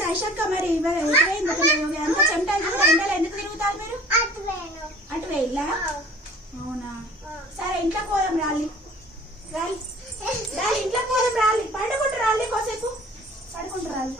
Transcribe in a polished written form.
వచ్చింది ఐషక్క. మరి అంత చెమట ఎండలు ఎందుకు తిరుగుతారు మీరు? అటు వేయిల్లా? అవునా, సరే ఇంట్లో పోదాం రాలి. రాలి రాలి ఇంట్లో పోదాం రాలి. పడుకుంటూ రాలి, కోసేపు పడుకుంటూ రాలి.